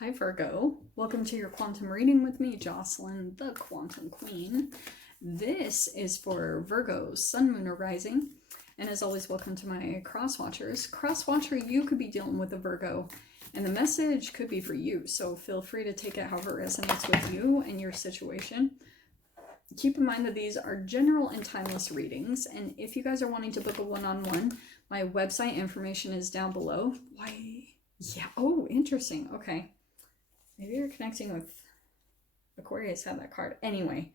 Hi Virgo, welcome to your quantum reading with me, Jocelyn, the Quantum Queen. This is for Virgo, Sun, Moon, or Rising. And as always, welcome to my cross watchers. Cross watcher, you could be dealing with a Virgo, and the message could be for you. So feel free to take it however it resonates with you and your situation. Keep in mind that these are general and timeless readings. And if you guys are wanting to book a one-on-one, my website information is down below. Why? Yeah. Oh, interesting. Okay. Maybe you're connecting with Aquarius, had that card. Anyway.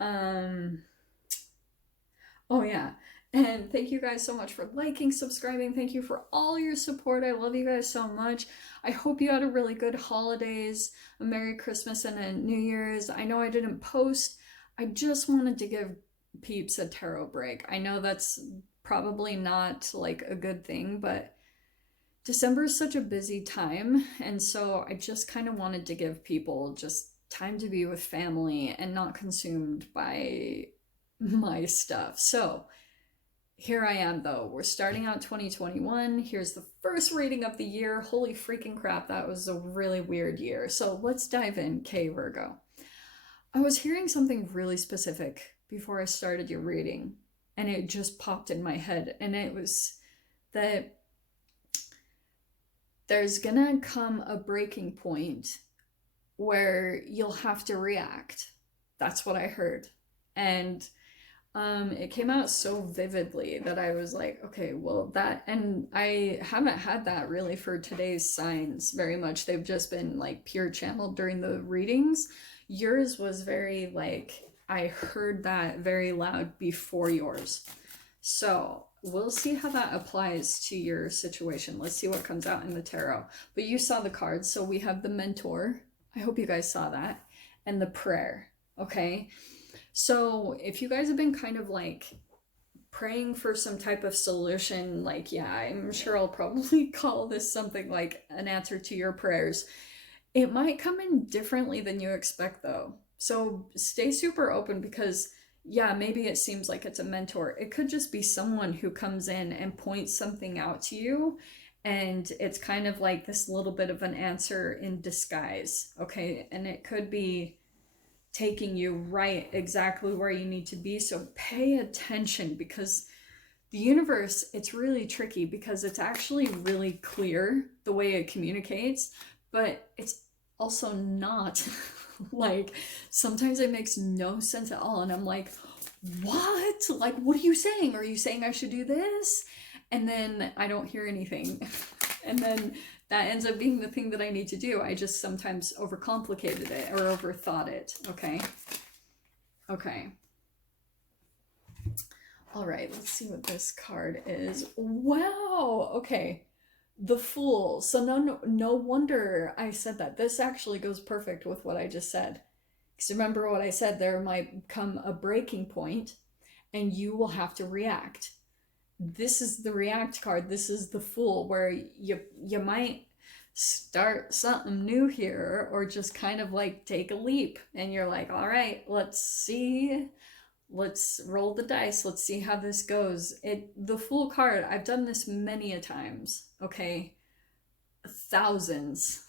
Oh yeah. And thank you guys so much for liking, subscribing. Thank you for all your support. I love you guys so much. I hope you had a really good holidays, a Merry Christmas and a New Year's. I know I didn't post. I just wanted to give peeps a tarot break. I know that's probably not like a good thing, but December is such a busy time, and so I just kind of wanted to give people just time to be with family and not consumed by my stuff. So here I am though. We're starting out 2021. Here's the first reading of the year. Holy freaking crap, that was a really weird year. So let's dive in, K Virgo. I was hearing something really specific before I started your reading, and it just popped in my head, and it was that there's gonna come a breaking point where you'll have to react. That's what I heard. And it came out so vividly that I was like, okay, well that, and I haven't had that really for today's signs very much. They've just been like pure channeled during the readings. Yours was very like, I heard that very loud before yours. So we'll see how that applies to your situation. Let's see what comes out in the tarot. But you saw the cards, so we have the mentor. I hope you guys saw that. And the prayer, okay? So if you guys have been kind of like praying for some type of solution, like, yeah, I'm sure I'll probably call this something like an answer to your prayers. It might come in differently than you expect though. So stay super open because yeah, maybe it seems like it's a mentor. It could just be someone who comes in and points something out to you, and it's kind of like this little bit of an answer in disguise, okay? And it could be taking you right exactly where you need to be. So pay attention because the universe, it's really tricky because it's actually really clear the way it communicates, but it's also not. Like sometimes it makes no sense at all, and I'm like, what? Like, what are you saying? Are you saying I should do this? And then I don't hear anything. And then that ends up being the thing that I need to do. I just sometimes overcomplicated it or overthought it. Okay. All right, let's see what this card is. Wow. Okay. The Fool. So no wonder I said that. This actually goes perfect with what I just said. Because remember what I said, there might come a breaking point and you will have to react. This is the react card. This is the Fool, where you might start something new here or just kind of like take a leap and you're like, all right, let's see. Let's roll the dice. Let's see how this goes. The Fool card, I've done this many a times, okay? Thousands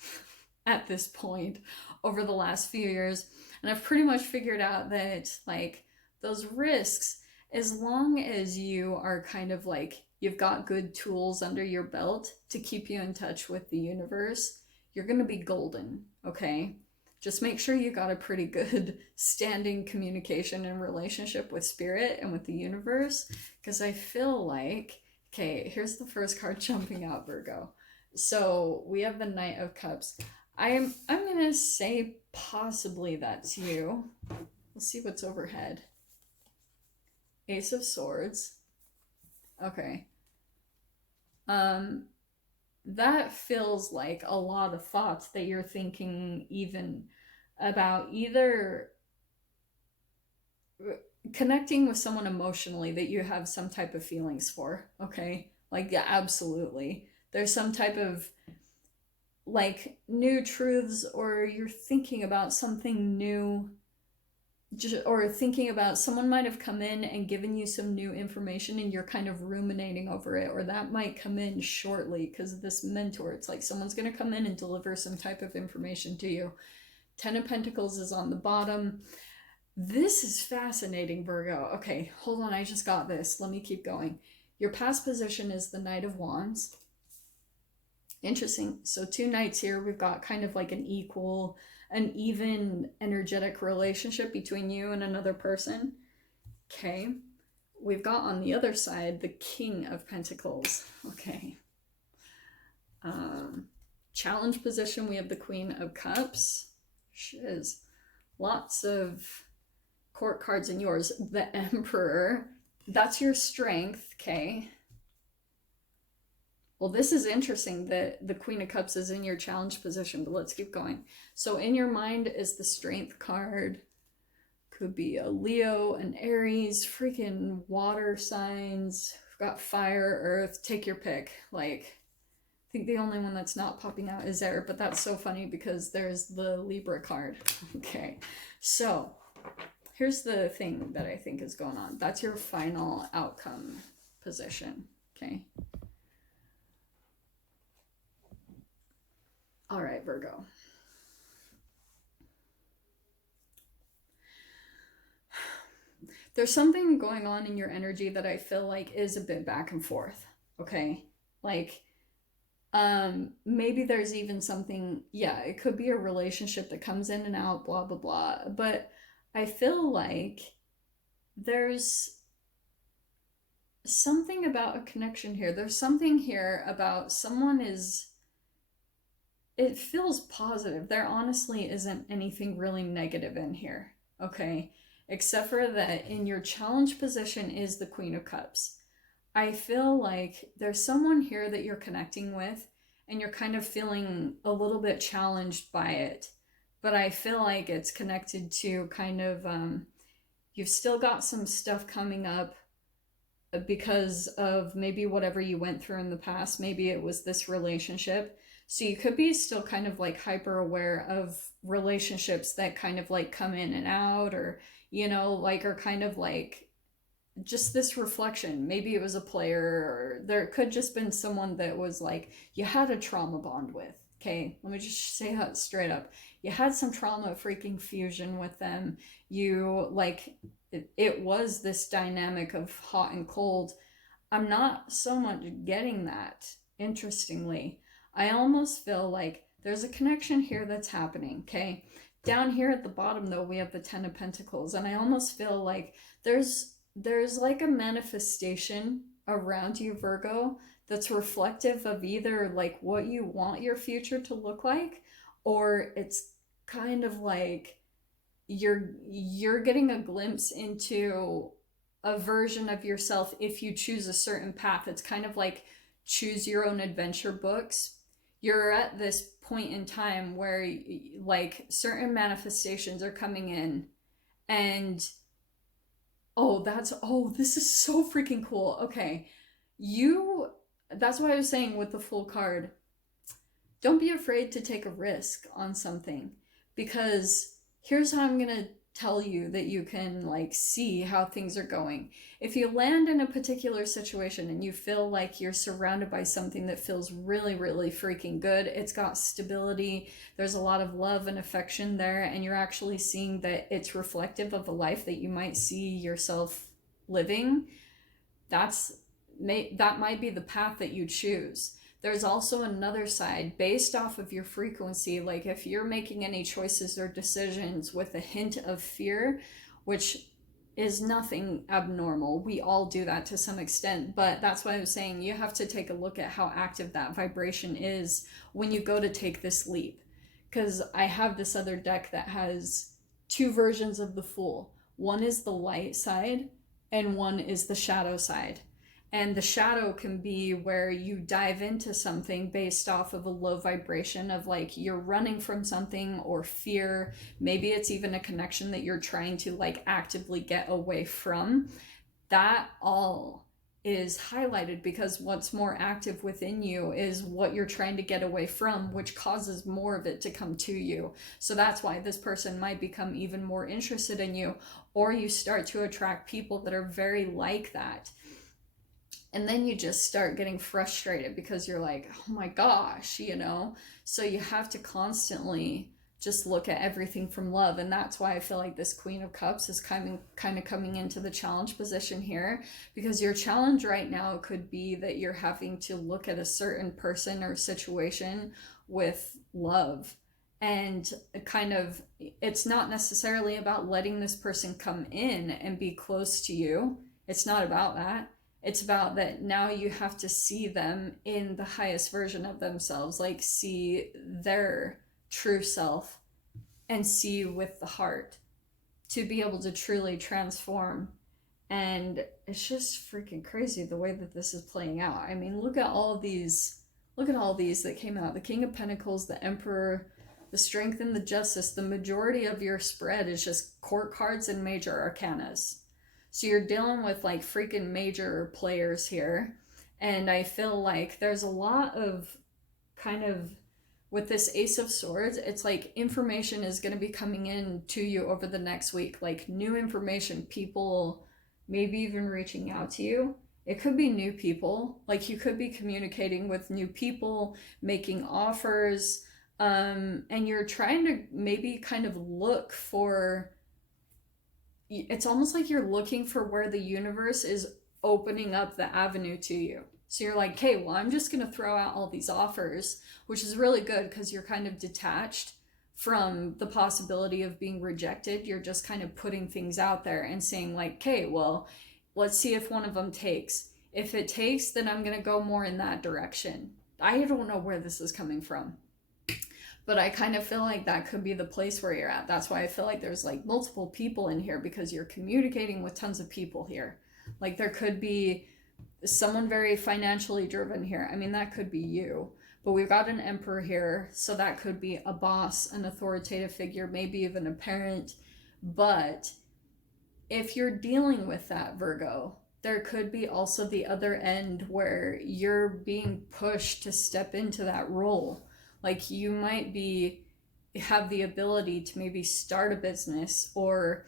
at this point over the last few years. And I've pretty much figured out that like those risks, as long as you are kind of like, you've got good tools under your belt to keep you in touch with the universe, you're going to be golden, okay? Just make sure you got a pretty good standing communication and relationship with spirit and with the universe, because I feel like, okay, here's the first card jumping out, Virgo. So we have the Knight of Cups. I'm gonna say possibly that's you. Let's see what's overhead. Ace of Swords. Okay. That feels like a lot of thoughts that you're thinking even about either connecting with someone emotionally that you have some type of feelings for, okay? Like, yeah, absolutely. There's some type of like new truths, or you're thinking about something new or thinking about someone might have come in and given you some new information and you're kind of ruminating over it, or that might come in shortly because of this mentor. It's like someone's going to come in and deliver some type of information to you. 10 of Pentacles is on the bottom. This is fascinating, Virgo. Okay, hold on, I just got this. Let me keep going. Your past position is the Knight of Wands. Interesting. So 2 knights here. We've got kind of like an even energetic relationship between you and another person. Okay. We've got on the other side the King of Pentacles. Okay. Challenge position, we have the Queen of Cups. Shiz. Lots of court cards in yours. The Emperor. That's your strength. Okay. Well, this is interesting that the Queen of Cups is in your challenge position, but let's keep going. So in your mind is the Strength card. Could be a Leo, an Aries, freaking water signs. We've got fire, earth, take your pick. Like, I think the only one that's not popping out is air, but that's so funny because there's the Libra card. Okay, so here's the thing that I think is going on. That's your final outcome position, okay? All right, Virgo. There's something going on in your energy that I feel like is a bit back and forth, okay? Like, maybe there's even something, yeah, it could be a relationship that comes in and out, blah, blah, blah. But I feel like there's something about a connection here. There's something here about someone is... It feels positive. There honestly isn't anything really negative in here, okay? Except for that in your challenge position is the Queen of Cups. I feel like there's someone here that you're connecting with and you're kind of feeling a little bit challenged by it. But I feel like it's connected to kind of, you've still got some stuff coming up because of maybe whatever you went through in the past. Maybe it was this relationship. So you could be still kind of like hyper aware of relationships that kind of like come in and out, or, you know, like are kind of like just this reflection. Maybe it was a player, or there could just been someone that was like you had a trauma bond with. Okay, let me just say that straight up. You had some trauma freaking fusion with them. You like it was this dynamic of hot and cold. I'm not so much getting that, interestingly. I almost feel like there's a connection here that's happening, okay? Down here at the bottom, though, we have the 10 of Pentacles, and I almost feel like there's like a manifestation around you, Virgo, that's reflective of either like what you want your future to look like, or it's kind of like you're getting a glimpse into a version of yourself if you choose a certain path. It's kind of like choose your own adventure books. You're at this point in time where like certain manifestations are coming in, and this is so freaking cool. Okay, that's why I was saying with the Full card, don't be afraid to take a risk on something, because here's how I'm gonna tell you that you can like see how things are going. If you land in a particular situation and you feel like you're surrounded by something that feels really, really freaking good, it's got stability, there's a lot of love and affection there, and you're actually seeing that it's reflective of a life that you might see yourself living, that might be the path that you choose. There's also another side based off of your frequency. Like if you're making any choices or decisions with a hint of fear, which is nothing abnormal. We all do that to some extent, but that's why I was saying you have to take a look at how active that vibration is when you go to take this leap. Because I have this other deck that has 2 versions of the Fool. One is the light side and one is the shadow side. And the shadow can be where you dive into something based off of a low vibration of like you're running from something or fear. Maybe it's even a connection that you're trying to like actively get away from. That all is highlighted, because what's more active within you is what you're trying to get away from, which causes more of it to come to you. So that's why this person might become even more interested in you, or you start to attract people that are very like that. And then you just start getting frustrated because you're like, oh my gosh, you know? So you have to constantly just look at everything from love. And that's why I feel like this Queen of Cups is kind of coming into the challenge position here, because your challenge right now could be that you're having to look at a certain person or situation with love. And kind of, it's not necessarily about letting this person come in and be close to you. It's not about that. It's about that now you have to see them in the highest version of themselves, like see their true self and see with the heart to be able to truly transform. And it's just freaking crazy the way that this is playing out. I mean, look at all these that came out. The King of Pentacles, the Emperor, the Strength, and the Justice. The majority of your spread is just court cards and major arcanas. So you're dealing with like freaking major players here. And I feel like there's a lot of kind of, with this Ace of Swords, it's like information is going to be coming in to you over the next week. Like new information, people maybe even reaching out to you. It could be new people. Like you could be communicating with new people, making offers. And you're trying to maybe kind of look for, it's almost like you're looking for where the universe is opening up the avenue to you. So you're like, okay, well, I'm just going to throw out all these offers, which is really good because you're kind of detached from the possibility of being rejected. You're just kind of putting things out there and saying like, okay, well, let's see if one of them takes. If it takes, then I'm going to go more in that direction. I don't know where this is coming from, but I kind of feel like that could be the place where you're at. That's why I feel like there's like multiple people in here, because you're communicating with tons of people here. Like there could be someone very financially driven here. I mean, that could be you. But we've got an Emperor here, so that could be a boss, an authoritative figure, maybe even a parent. But if you're dealing with that, Virgo, there could be also the other end where you're being pushed to step into that role. Like you might have the ability to maybe start a business or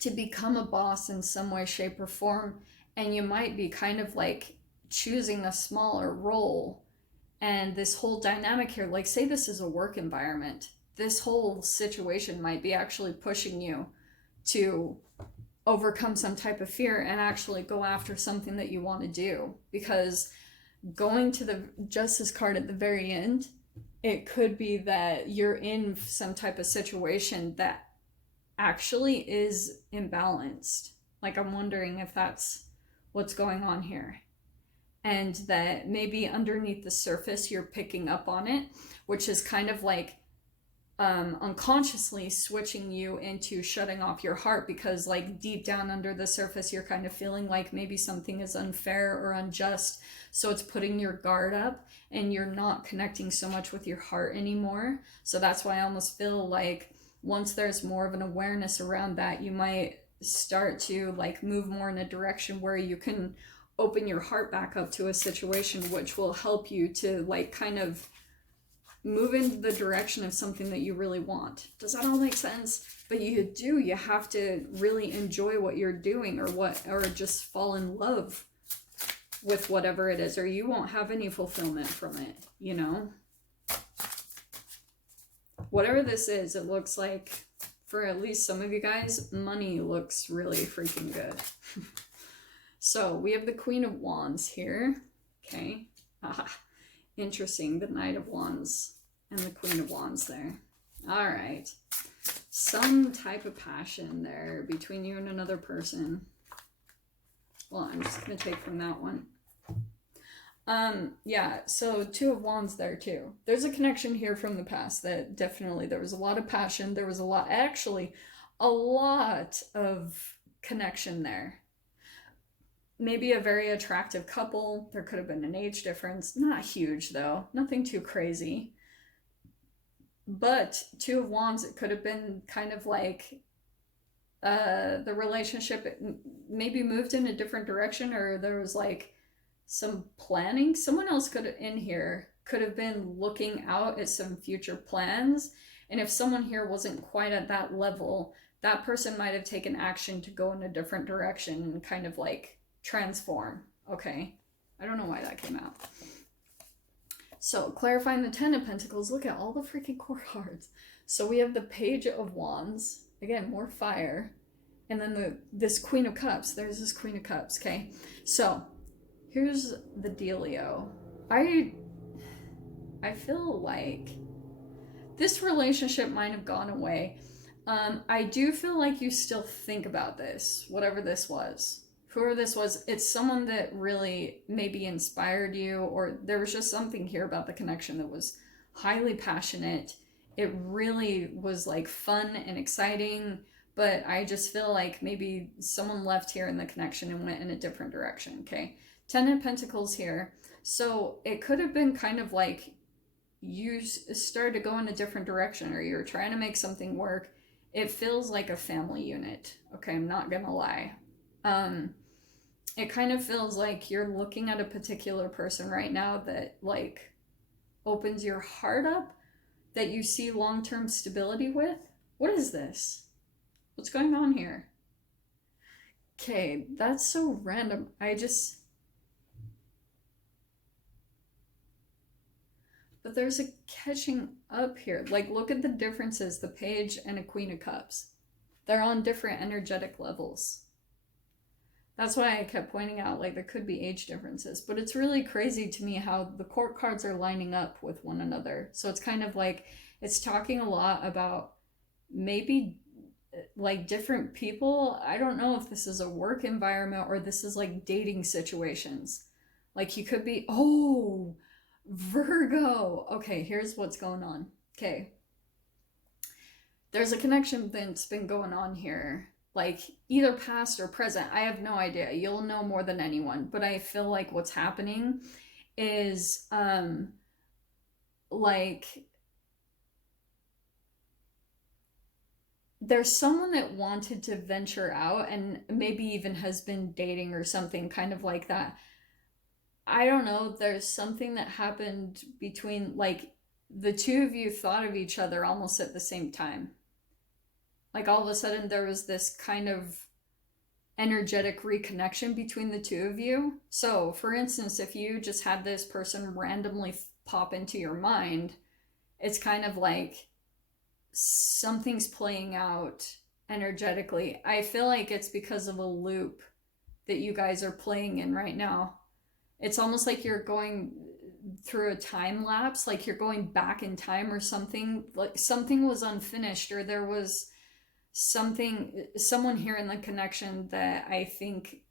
to become a boss in some way, shape, or form. And you might be kind of like choosing a smaller role. And this whole dynamic here, like say this is a work environment, this whole situation might be actually pushing you to overcome some type of fear and actually go after something that you want to do. Because going to the Justice card at the very end, it could be that you're in some type of situation that actually is imbalanced. Like I'm wondering if that's what's going on here, and that maybe underneath the surface you're picking up on it, which is kind of like unconsciously switching you into shutting off your heart, because like deep down under the surface you're kind of feeling like maybe something is unfair or unjust, so it's putting your guard up and you're not connecting so much with your heart anymore. So that's why I almost feel like once there's more of an awareness around that, you might start to like move more in a direction where you can open your heart back up to a situation, which will help you to like kind of move in the direction of something that you really want. Does that all make sense? But you have to really enjoy what you're doing, or just fall in love with whatever it is, or you won't have any fulfillment from it, you know? Whatever this is, it looks like, for at least some of you guys, money looks really freaking good. So we have the Queen of Wands here. Okay. Interesting. The Knight of Wands and the Queen of Wands there. All right. Some type of passion there between you and another person. Well, I'm just going to take from that one. Yeah, so Two of Wands there too. There's a connection here from the past that definitely there was a lot of passion. There was a lot of connection there. Maybe a very attractive couple. There could have been an age difference. Not huge though. Nothing too crazy. But Two of Wands, it could have been kind of like the relationship maybe moved in a different direction, or there was like some planning. Someone else in here could have been looking out at some future plans. And if someone here wasn't quite at that level, that person might have taken action to go in a different direction and kind of like transform. Okay. I don't know why that came out. So clarifying the Ten of Pentacles. Look at all the freaking core cards. So we have the Page of Wands. Again, more fire. And then this Queen of Cups. There's this Queen of Cups. Okay. So here's the dealio. I feel like this relationship might have gone away. I do feel like you still think about this, whatever this was. Whoever this was, it's someone that really maybe inspired you, or there was just something here about the connection that was highly passionate. It really was like fun and exciting, but I just feel like maybe someone left here in the connection and went in a different direction, okay? Ten of Pentacles here. So it could have been kind of like you started to go in a different direction, or you're trying to make something work. It feels like a family unit, okay? I'm not gonna lie. It kind of feels like you're looking at a particular person right now that like opens your heart up, that you see long-term stability with. What is this? What's going on here? Okay, that's so random. But there's a catching up here. Like, look at the differences, the Page and a Queen of Cups. They're on different energetic levels. That's why I kept pointing out, like, there could be age differences. But it's really crazy to me how the court cards are lining up with one another. So it's kind of like, it's talking a lot about maybe, like, different people. I don't know if this is a work environment or this is, like, dating situations. Like, you could be, oh, Virgo. Okay, here's what's going on. Okay. There's a connection that's been going on here. Like, either past or present. I have no idea. You'll know more than anyone. But I feel like what's happening is, like, there's someone that wanted to venture out and maybe even has been dating or something kind of like that. I don't know. There's something that happened between, like, the two of you thought of each other almost at the same time. Like, all of a sudden there was this kind of energetic reconnection between the two of you. So, for instance, if you just had this person randomly pop into your mind, it's kind of like something's playing out energetically. I feel like it's because of a loop that you guys are playing in right now. It's almost like you're going through a time lapse, like you're going back in time or something. Like something was unfinished, or there was someone here in the connection that I think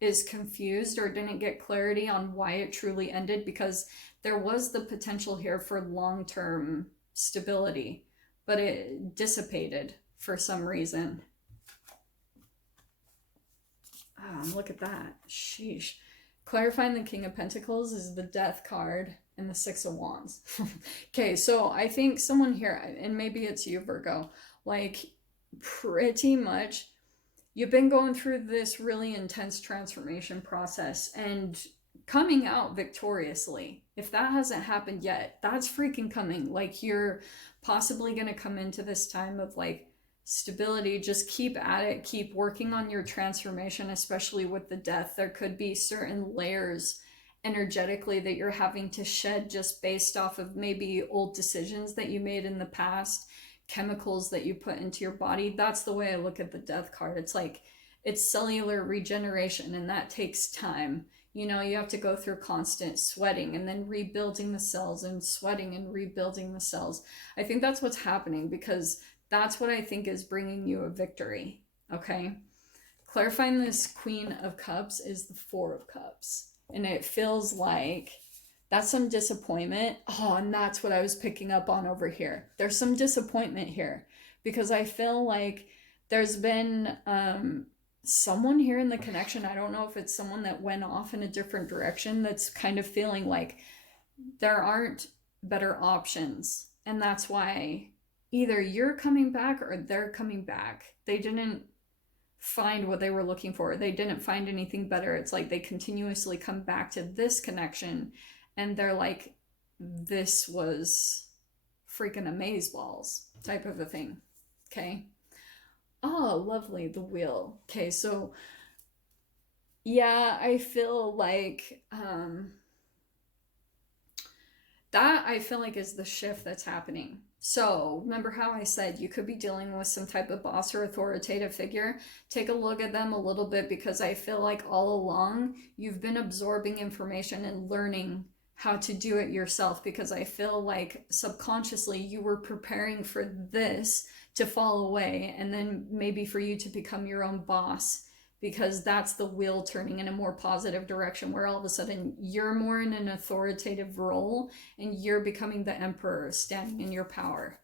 is confused or didn't get clarity on why it truly ended, because there was the potential here for long-term stability, but it dissipated for some reason. Look at that. Sheesh. Clarifying the King of Pentacles is the Death card and the Six of Wands. Okay, so I think someone here, and maybe it's you, Virgo, like, pretty much you've been going through this really intense transformation process and coming out victoriously. If that hasn't happened yet, that's freaking coming. Like, you're possibly going to come into this time of like stability. Just keep at it, keep working on your transformation, especially with the Death. There could be certain layers energetically that you're having to shed just based off of maybe old decisions that you made in the past, chemicals that you put into your body. That's the way I look at the Death card. It's like, it's cellular regeneration, and that takes time. You know, you have to go through constant sweating and then rebuilding the cells and sweating and rebuilding the cells. I think that's what's happening, because that's what I think is bringing you a victory. Okay. Clarifying this Queen of Cups is the Four of Cups. And it feels like that's some disappointment. Oh, and that's what I was picking up on over here. There's some disappointment here, because I feel like there's been someone here in the connection. I don't know if it's someone that went off in a different direction, that's kind of feeling like there aren't better options. And that's why either you're coming back or they're coming back. They didn't find what they were looking for. They didn't find anything better. It's like they continuously come back to this connection and they're like, this was freaking amazeballs type of a thing. Okay. Oh, lovely. The wheel. Okay. So yeah, I feel like, that I feel like is the shift that's happening. So, remember how I said you could be dealing with some type of boss or authoritative figure? Take a look at them a little bit, because I feel like all along you've been absorbing information and learning how to do it yourself, because I feel like subconsciously you were preparing for this to fall away and then maybe for you to become your own boss, because that's the wheel turning in a more positive direction, where all of a sudden you're more in an authoritative role and you're becoming the emperor, standing in your power.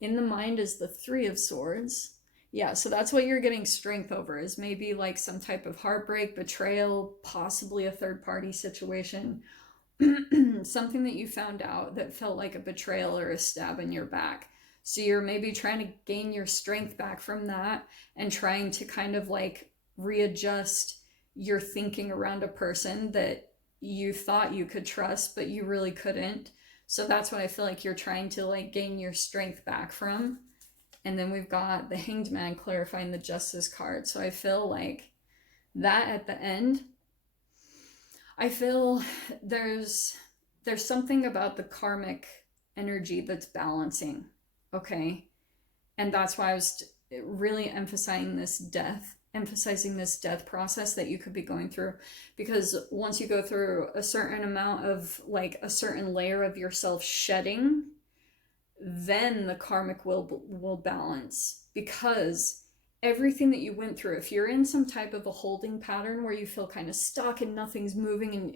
In the mind is the Three of Swords. Yeah, so that's what you're getting strength over, is maybe like some type of heartbreak, betrayal, possibly a third party situation, something that you found out that felt like a betrayal or a stab in your back. So you're maybe trying to gain your strength back from that and trying to kind of like readjust your thinking around a person that you thought you could trust, but you really couldn't. So that's what I feel like you're trying to like gain your strength back from. And then we've got the Hanged Man clarifying the Justice card. So I feel like that at the end, I feel there's something about the karmic energy that's balancing. Okay. And that's why I was really emphasizing this death process that you could be going through, because once you go through a certain amount of like a certain layer of yourself shedding, then the karmic will balance, because everything that you went through, if you're in some type of a holding pattern where you feel kind of stuck and nothing's moving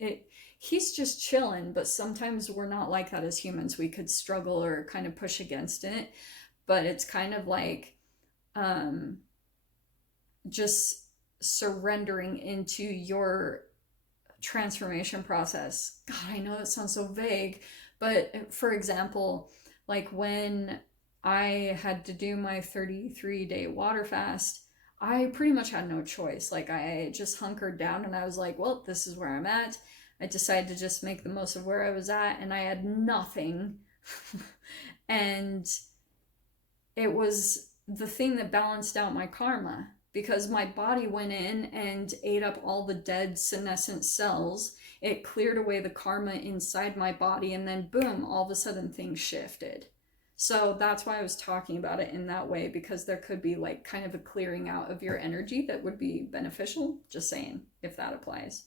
and he's just chilling, but sometimes we're not like that as humans. We could struggle or kind of push against it, but it's kind of like just surrendering into your transformation process. God, I know that sounds so vague, but for example, like when I had to do my 33-day water fast, I pretty much had no choice. Like I just hunkered down and I was like, well, this is where I'm at. I decided to just make the most of where I was at, and I had nothing. And it was the thing that balanced out my karma, because my body went in and ate up all the dead senescent cells. It cleared away the karma inside my body, and then boom, all of a sudden things shifted. So that's why I was talking about it in that way, because there could be like kind of a clearing out of your energy that would be beneficial. Just saying, if that applies.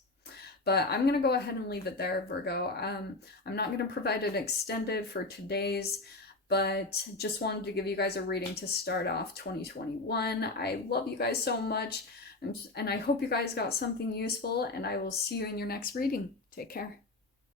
But I'm going to go ahead and leave it there, Virgo. I'm not going to provide it extended for today's, but just wanted to give you guys a reading to start off 2021. I love you guys so much, and I hope you guys got something useful, and I will see you in your next reading. Take care.